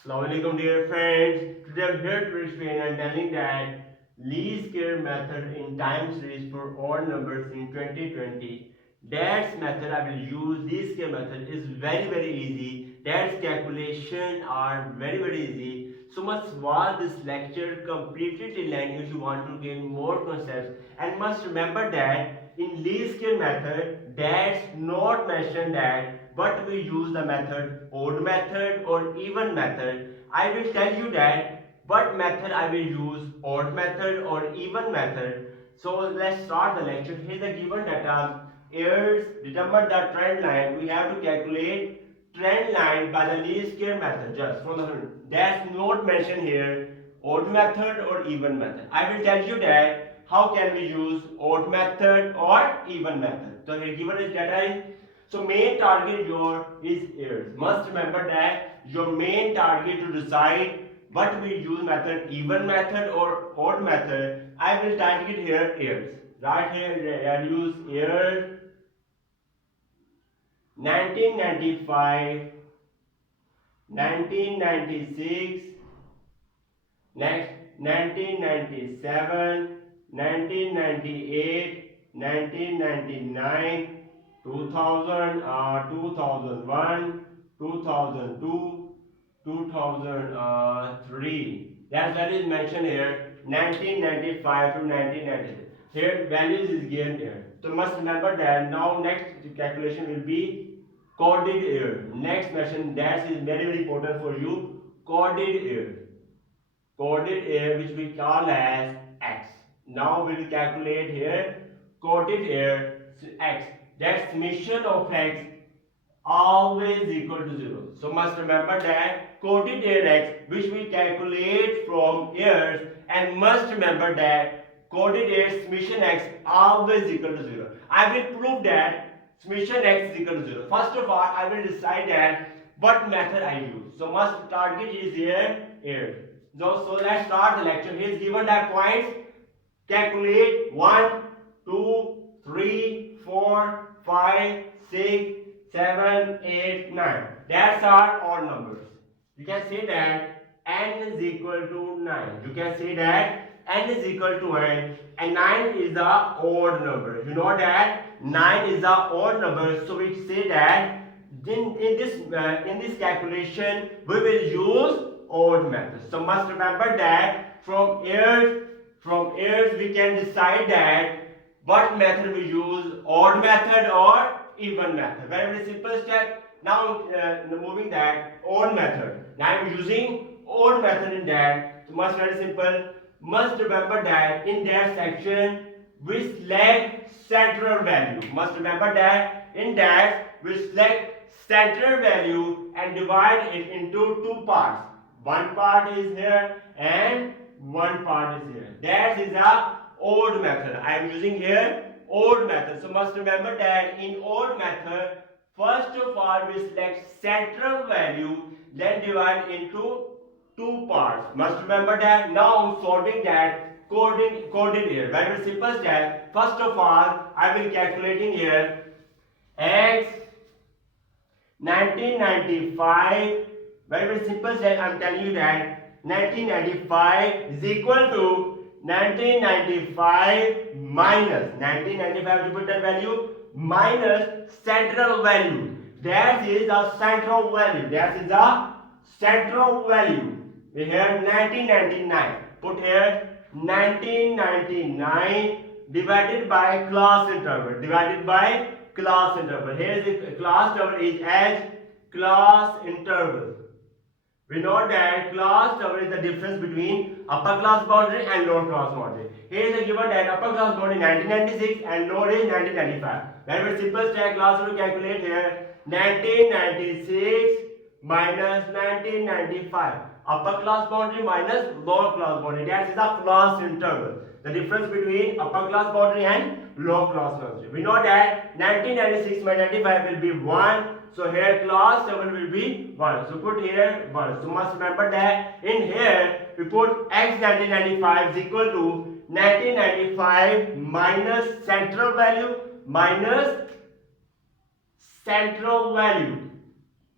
Assalamualaikum dear friends. Today I'm here to explain and telling that least square method in time series for odd numbers in 2020. That's method I will use. Least square method is very easy. That's calculation are very easy. So must watch this lecture completely till end if you want to gain more concepts. And must remember that in least square method, that's not mentioned that but we use the method odd method or even method. I will tell you that what method I will use, odd method or even method. So let's start the lecture. Here the given data is determine the trend line. We have to calculate trend line by the least square method just from the that's not mentioned here odd method or even method. I will tell you that how can we use odd method or even method. So here given is data is so main target your is years. Must remember that your main target to decide what we use method even method or odd method. I will target here years. Right here I use year 1995, 1996, next 1997, 1998, 1999. 2000, 2001, 2002, 2003. That is mentioned here 1995 to 1996. Here values is given here. So must remember that now next calculation will be coded year. Next mention that is very important for you. Coded year. Coded year which we call as x. Now we will calculate here coded year x. That summation of x always equal to 0. So must remember that coded year x which we calculate from years, and must remember that coded year summation x always equal to 0. I will prove that summation x is equal to 0. First of all, I will decide that what method I use. So must target is here. So let's start the lecture. Here is given that points. Calculate 1, 2, 3, 4, 5, 6, 7, 8, 9. That's our odd numbers. You can say that n is equal to 9. You can say that n is equal to 9 and 9 is the odd number. You know that 9 is the odd number. So we say that in this calculation we will use odd method. So must remember that from years we can decide that what method we use, odd method or even method. Very simple step. Now moving that odd method. Now I'm using odd method in that. So must very simple. Must remember that in that section we select central value. Must remember that in that we select central value and divide it into two parts. One part is here and one part is here. That is a odd method. I am using here odd method. So must remember that in odd method, first of all we select central value, then divide into two parts. Must remember that. Now I'm solving that coding here. Very simple step. First of all, I will calculating here x 1995. Very simple step. I'm telling you that 1995 is equal to 1995 minus 1995 repeated value minus central value. That is the central value. That is the central value. We have 1999. Put here 1999 divided by class interval. Divided by class interval. Here is the class interval is as class interval. We know that class term is the difference between upper class boundary and lower class boundary. Here is given that upper class boundary 1996 and lower is 1995. Very simple step. Class will calculate here 1996 minus 1995. Upper class boundary minus lower class boundary. That is the class interval. The difference between upper class boundary and lower class boundary. We know that 1996 minus 95 will be 1. So here class term will be 1. So put here 1. So must remember that in here we put x 1995 is equal to 1995 minus central value minus central value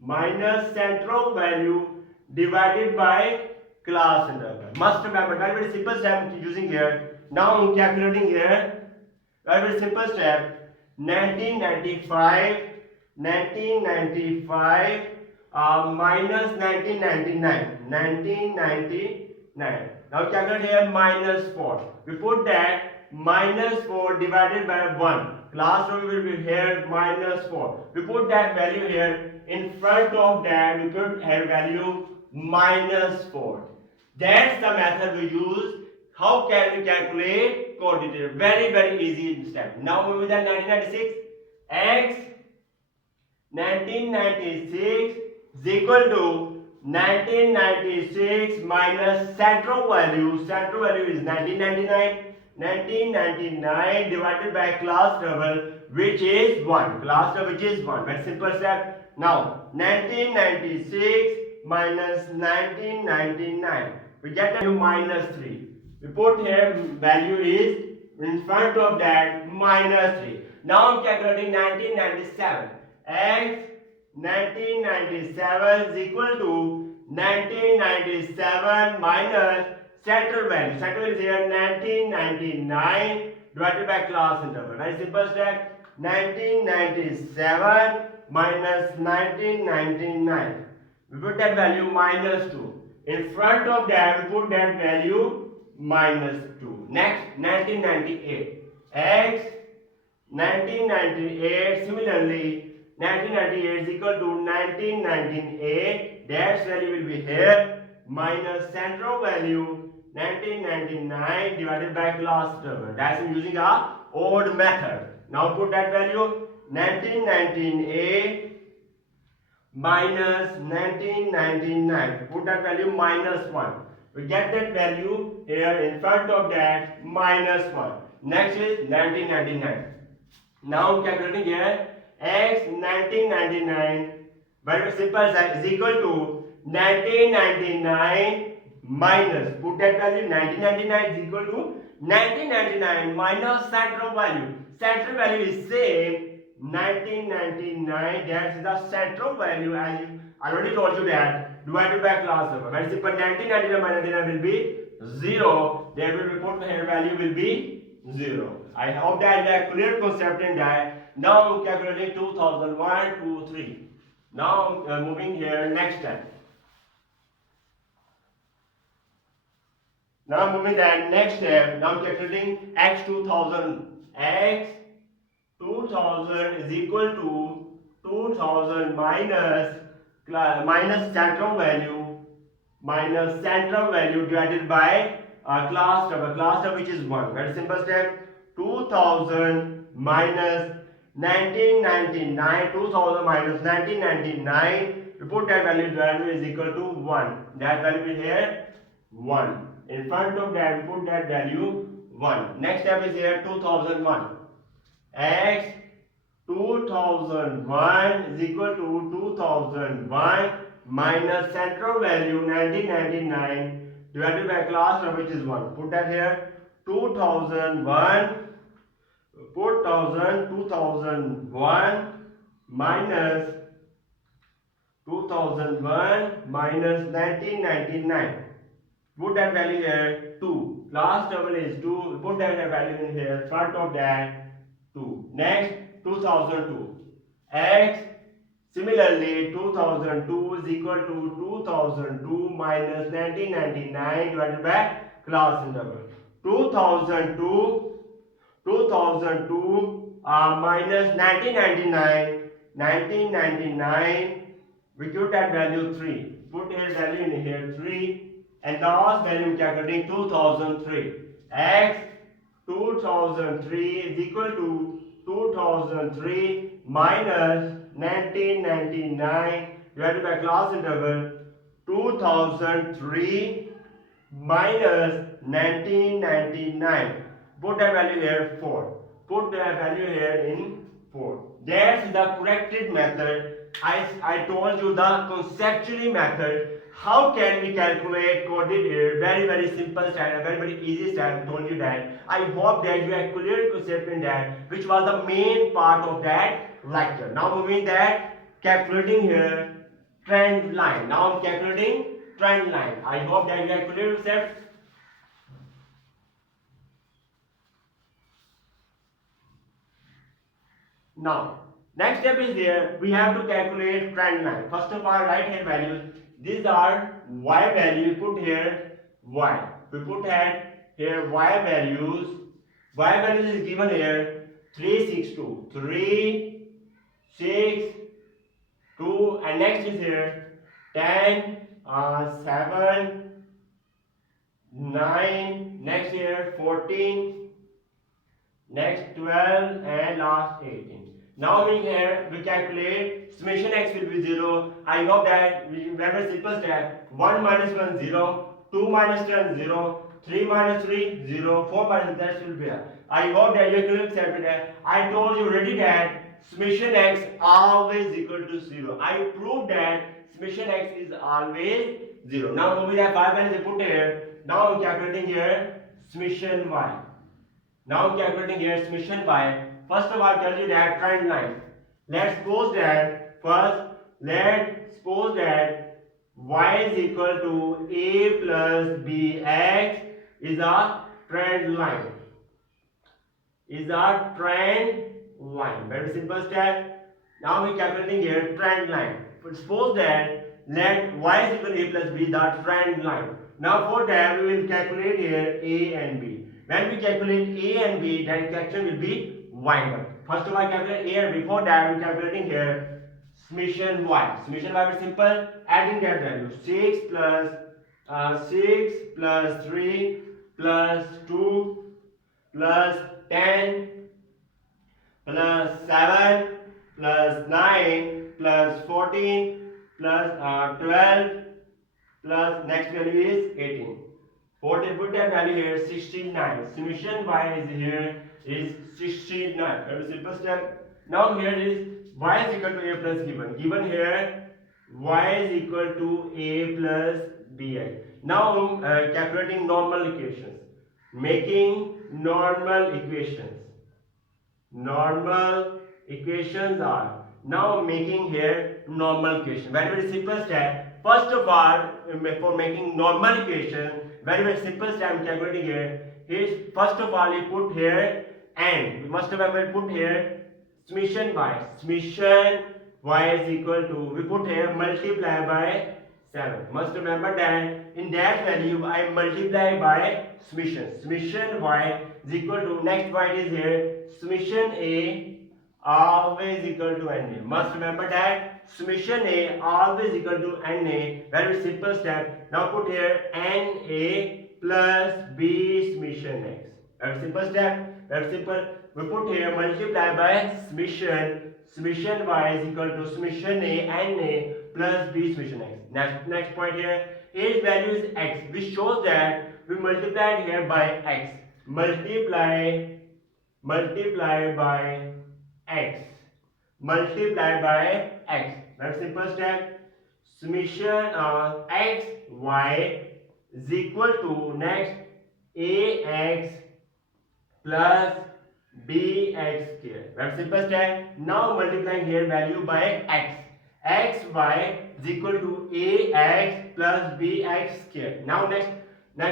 minus central value divided by class interval. Must remember, very simple step using here. Now I'm calculating here. Very simple step. 1995 minus 1999. 1999. Now calculate here minus 4. We put that minus 4 divided by 1. Class number will be here minus 4. We put that value here. In front of that we put here value minus 4. That's the method we use. How can we calculate coordinate? Very easy step. Now we will the 1996 x 1996 is equal to 1996 minus central value. Central value is 1999. 1999 divided by class double, which is 1. Class double, which is 1. Very simple step. Now 1996 minus 1999. We get value minus 3. We put here value is in front of that minus 3. Now I'm calculating 1997. X 1997 is equal to 1997 minus central value. Central is here 1999 divided by class interval. Very simple step. 1997 minus 1999. We put that value minus 2. In front of that, we put that value minus 2. Next, 1998. X 1998. Similarly, 1998 is equal to 1998. That value will be here minus central value 1999 divided by class interval. That's using a odd method. Now put that value 1998 minus 1999. Put that value minus 1. We get that value here in front of that minus 1. Next is 1999. Now I'm calculating here x 1999 very simple is equal to 1999 minus, put that value 1999 is equal to 1999 minus central value. Central value is same 1999, that is the central value, as I already told you that, divided by class number. Very simple. 1999 minus 1999 will be 0. There will be put here value will be 0. I hope that is a clear concept in that. Now I'm calculating 2001, 2, 3. Now moving here next step. Now moving that next step. Now I'm calculating x 2000. X 2000 is equal to 2000 minus central value divided by class number which is 1. Very simple step. 2000 minus 1999. 2000 minus 1999. We put that value is equal to 1. That value is here 1. In front of that we put that value 1. Next step is here 2001. X 2001 is equal to 2001 minus central value 1999 divided by class number which is 1. Put that here 2001 minus 1999. Put that value here 2. Class double is 2. Put that value in here. Front of that 2. Next 2002. X similarly 2002 is equal to 2002 minus 1999 divided by class interval. 2002 minus 1999. We put that value 3. Put here value in here 3. And the last value calculating 2003. X 2003 is equal to 2003 minus 1999 divided by class interval. 2003 minus 1999. Put that value here 4. Put that value here in 4. That's the corrected method. I told you the conceptually method. How can we calculate coordinate error? Very simple step, very easy step. I told you that. I hope that you have clear concept in that, which was the main part of that lecture. Now moving that calculating here trend line. Now I'm calculating trend line. I hope that you are clear with that. Now, next step is here, we have to calculate trend line. First of all, write here values. These are y value, we put here y. We put here y values. Y values is given here 362. 3, 6, 2, and next is here 10, 7, 9, next here 14, next 12, and last 18. Now we calculate summation x will be 0. I hope that we remember simple step. 1 minus 1 0, 2 minus 10 0, 3 minus 3 0, 4 minus that will be. I hope that you can accept that. I told you already that summation x always equal to 0. I proved that summation x is always 0. Now we have 5 values put here. Now I'm calculating here summation y. Now I'm calculating here summation y. First of all, tell you that trend line. Let's suppose that y is equal to a plus bx is a trend line. Very simple step. Now we calculating here trend line. Suppose that let y is equal to a plus b the trend line. Now for that we will calculate here a and b. When we calculate a and b, that fraction will be y1. First of all, calculate a and before that we are calculating here summation y. Summation y is simple. Adding that value 6 plus 3 plus 2 plus 10 plus 7 plus 9 plus 14 plus 12 plus next value is 18. Put that value here 69. Summation y is here is 69. Very simple step. Now here is y is equal to a plus given. Given here y is equal to a plus bx. Now calculating normal equations. Making normal equations. Normal equations are now making here normal equation. Very simple step. First of all, for making normal equation, very simple step I'm calculating here is first of all you put here and we must have put here summation y. Summation y is equal to, we put here multiply by 7. Must remember that in that value I multiply by summation. Summation y is equal to, next point is here summation a always equal to na. Must remember that summation a always equal to na. Very simple step. Now put here na plus b summation x. Very simple step. Very simple. We put here multiply by summation. Summation y is equal to summation a na plus b summation x. Next point here, age value is x, which shows that we multiplied here by x. Multiply by x. Multiply by x. Very simple step. Summation of x y is equal to next ax plus bx square. Very simple step. Now multiplying here value by x. X y is equal to ax plus bx square. Now next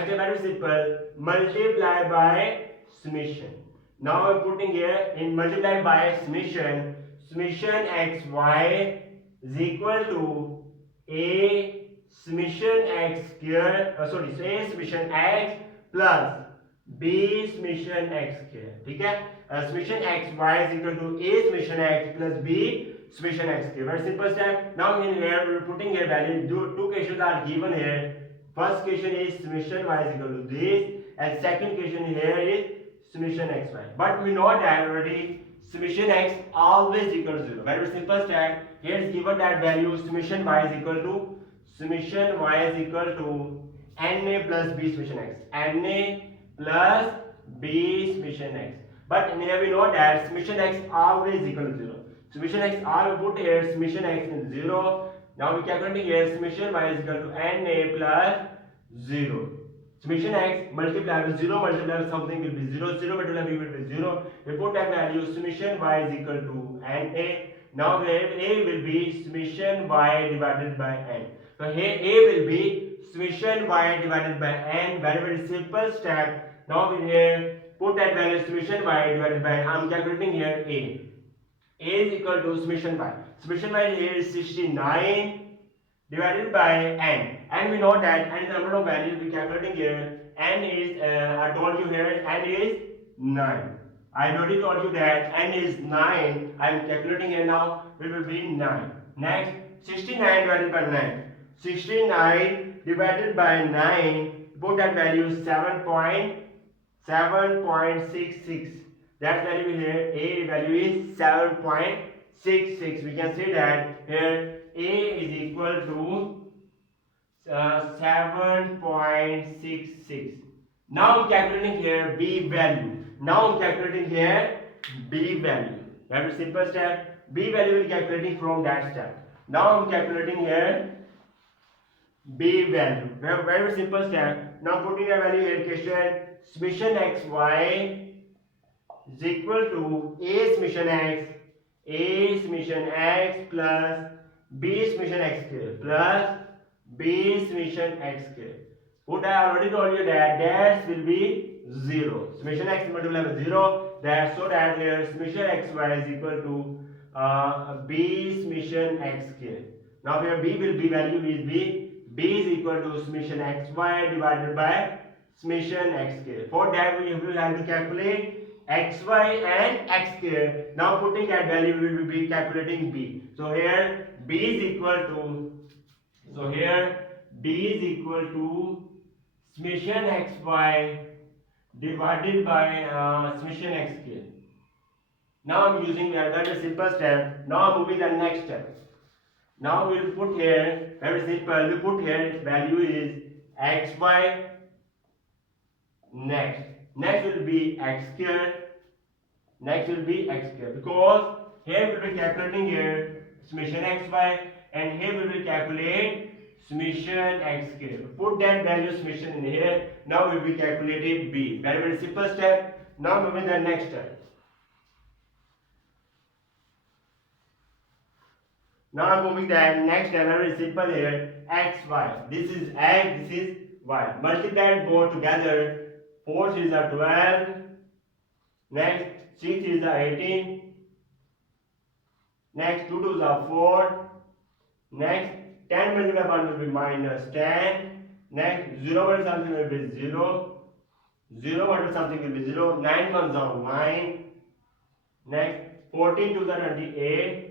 step very simple. Multiply by summation. Now I'm putting here in multiply by summation. Summation x y is equal to a summation x square. A summation x plus b summation x square. Okay? Summation x y is equal to a summation x plus b summation x square. Very simple step. Now in here we are putting here value. Two questions are given here. First question is summation y is equal to this, and second question here is summation xy. But we know that already summation x always equal to 0. Very simple step. Here is given that value summation y is equal to na plus b summation x. Na plus b summation x. But in here we know that summation x always equal to 0. Summation x, all we put here summation x is 0. Now we calculate here summation y is equal to na plus 0. Summation x multiply with 0 multiply with something will be 0. 0 multiply will be 0. We put that value summation y is equal to na. Now a will be summation y divided by n. So here A will be summation y divided by n, very very simple step. Now we here put that value summation y divided by n. I am calculating here A. A is equal to summation y. Summation y here is 69 divided by n, and we know that n is the number of values we calculating here. N is I told you here n is 9. I already told you that n is 9. I am calculating here now. It will be 9. Next, 69 divided by 9. 69 divided by 9. Put that value 7.66. That value here, A value is 7.66. We can see that here A is equal to 7.66. Now I'm calculating here B value. Now I'm calculating here B value. Very simple step. B value will calculating from that step. Now I'm calculating here B value. Very simple step. Now putting a value here, question summation xy is equal to A summation x plus B summation x square plus B summation x square. What I already told you that dash will be 0. Summation x multiplied by 0. That so that here summation xy is equal to B summation x square. Now here B will be value will be B is equal to summation xy divided by summation x square. For that we will have to calculate xy and x square. Now putting that value we will be calculating B. So here B is equal to summation xy divided by summation x square. Now I'm using that a simple step. Now I'm moving the next step. Now we will put here, very simple, we put here value is xy, next will be x square, because here we will be calculating here summation xy and here we will calculate summation x square. Put that value summation in here. Now we will be calculating B. Very very simple step. Now moving the next step. Now I'm moving the next step. Very simple here. X y. This is x. This is y. Multiply both together. 4 3s are 12. Next 6 3s are 18. Next 2 2s are 4. Next 10 multiplied by 1 will be minus 10. Next 0 multiplied something will be 0. 0 multiplied something will be 0. 9 1s are 9. Next 14 2s are 28.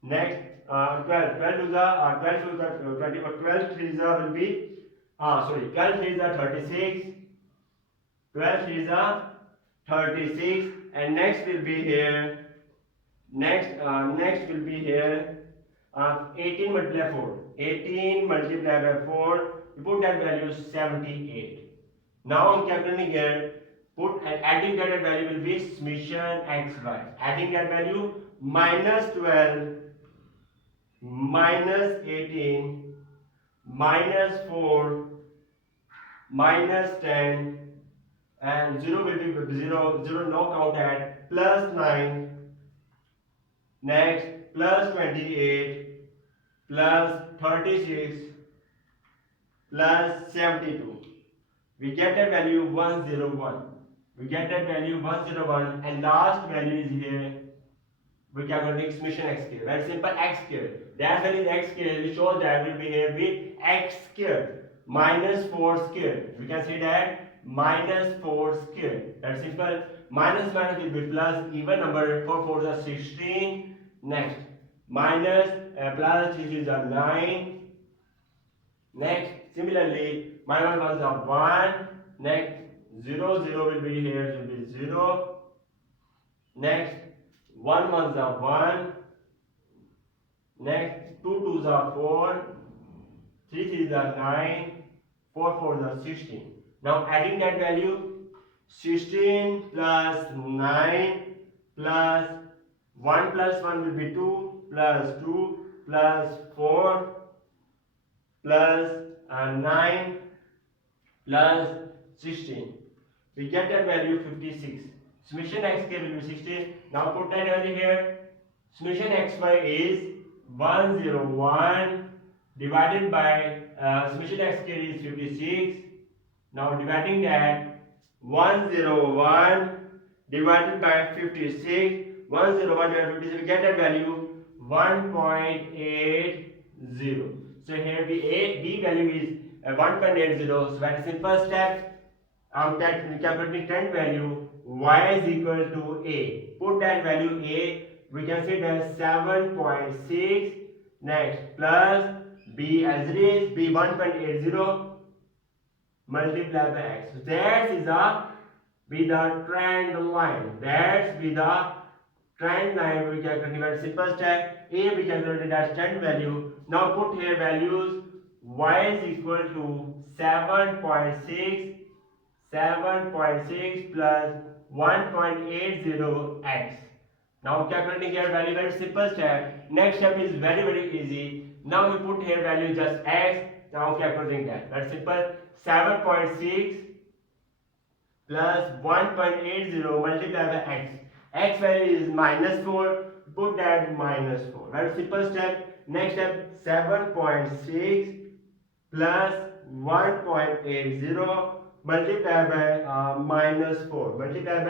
Next 12 2s are 12 2s are 20 or 12 3s are will be 12 3s are 36. 12 3s are 36, and next will be here. Next will be here. 18 multiplied by 4. 18 multiplied by 4. You put that value 78. Now I'm calculating here. Adding that value will be summation xy. Adding that value minus 12, minus 18, minus 4, minus 10, and 0 will be 0. 0 no count at plus 9. Next plus 28 plus 36 plus 72. We get that value 101. And last value is here. We calculate summation x square. Very simple, x square. That value is x square. We show that will be here with x square minus 4 square. We can see that minus 4 square. That's simple. Minus will be plus, even number. 4 4s are 16. Next minus plus 3 is 9. Next similarly minus 1 is 1. Next 0 will be here, will be 0. Next 1 1 is 1. Next 2 2s are 4. 3 3s are 9. 4 4s are 16. Now adding that value, 16 plus 9 plus 1 plus 1 will be 2 plus 2 plus 4 plus 9 plus 16. We get that value 56. Summation x square will be 16. Now put that value here. Summation xy is 101 divided by summation x square is 56. Now dividing that 101 divided by 56, 101 divided by 56, we get that value 1.80. So here b value is 1.80. So very simple step. Calculating trend value, y is equal to a. Put that value a, we can see that 7.6. Next, plus b as it is, b 1.80 multiplied by x. So that is the trend line. That's with the trend line. We calculate very simple step. A we calculated as trend value. Now put here values. Y is equal to 7.6 plus 1.80x. Now calculating here value, very simple step. Next step is very easy. Now we put here value just x. Now calculating that. Very simple. 7.6 plus 1.80 multiplied by x. X value is -4. Put that -4. Very simple step. Next step, 7.6 plus 1.80 multiplied by -4. Multiplied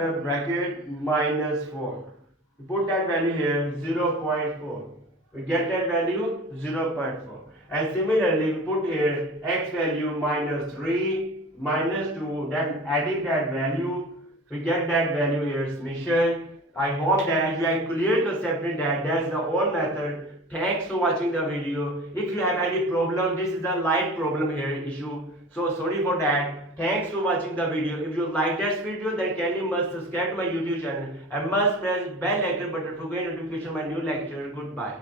by bracket -4. Put that value here 0.4. We get that value 0.4. And similarly, we put here x value -3 -2, then adding that value, we get that value here summation. I hope that you have clear concept in that. That's the whole method. Thanks for watching the video. If you have any problem, this is a light problem here issue. So sorry for that. Thanks for watching the video. If you like this video, then kindly must subscribe to my YouTube channel and must press bell icon button for getting notification of my new lecture. Goodbye.